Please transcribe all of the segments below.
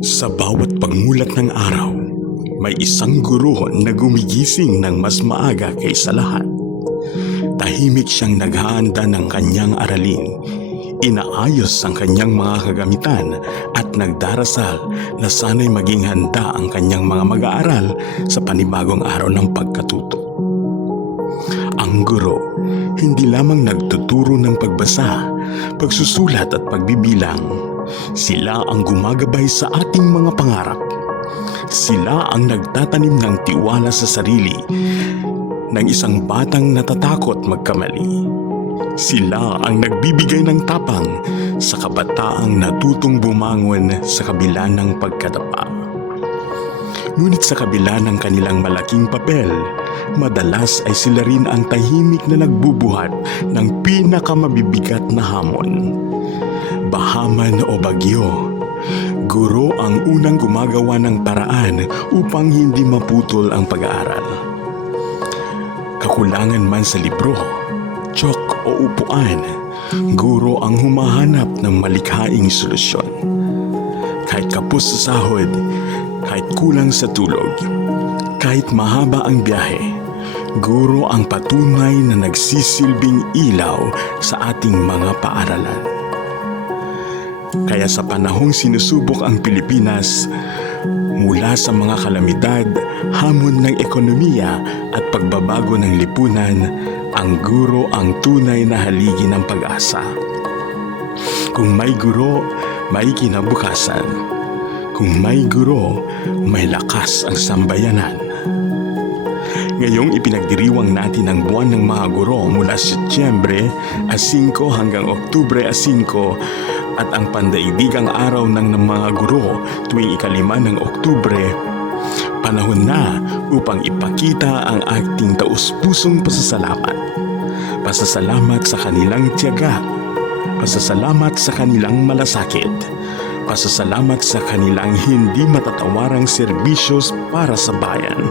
Sa bawat pagmulat ng araw, may isang guro na gumigising ng mas maaga kaysa lahat. Tahimik siyang naghahanda ng kanyang aralin, inaayos ang kanyang mga kagamitan at nagdarasal na sana'y maging handa ang kanyang mga mag-aaral sa panibagong araw ng pagkatuto. Ang guro, hindi lamang nagtuturo ng pagbasa, pagsusulat at pagbibilang. Sila ang gumagabay sa ating mga pangarap. Sila ang nagtatanim ng tiwala sa sarili ng isang batang natatakot magkamali. Sila ang nagbibigay ng tapang sa kabataang natutong bumangon sa kabila ng pagkadapa. Ngunit sa kabila ng kanilang malaking papel, madalas ay sila rin ang tahimik na nagbubuhat ng pinakamabibigat na hamon. Bahaman o bagyo, guro ang unang gumagawa ng paraan upang hindi maputol ang pag-aaral. Kakulangan man sa libro, tiyok o upuan, guro ang humahanap ng malikhaing solusyon. Kahit kapos sa sahod, kahit kulang sa tulog, kahit mahaba ang biyahe, guro ang patunay na nagsisilbing ilaw sa ating mga paaralan. Kaya sa panahong sinusubok ang Pilipinas, mula sa mga kalamidad, hamon ng ekonomiya at pagbabago ng lipunan, ang guro ang tunay na haligi ng pag-asa. Kung may guro, may kinabukasan. Kung may guro, may lakas ang sambayanan. Ngayong ipinagdiriwang natin ang buwan ng mga guro mula Setyembre 5 hanggang Oktubre 5 at ang pandaigdigang araw ng mga guro tuwing 5 ng Oktubre, panahon na upang ipakita ang ating taus-pusong pasasalamat. Pasasalamat sa kanilang tiyaga, pasasalamat sa kanilang malasakit, pasasalamat sa kanilang hindi matatawarang serbisyos para sa bayan.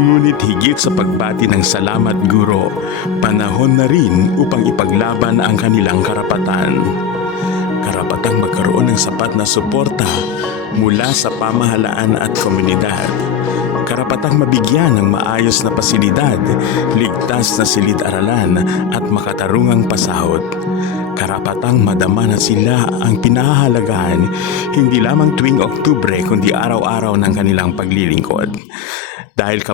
Ngunit higit sa pagbati ng salamat guro, panahon na rin upang ipaglaban ang kanilang karapatan. Karapatang magkaroon ng sapat na suporta mula sa pamahalaan at komunidad. Karapatang mabigyan ng maayos na pasilidad, ligtas na silid-aralan at makatarungang pasahod. Karapatang madama na sila ang pinahahalagahan hindi lamang tuwing Oktubre kundi araw-araw ng kanilang paglilingkod. Dahil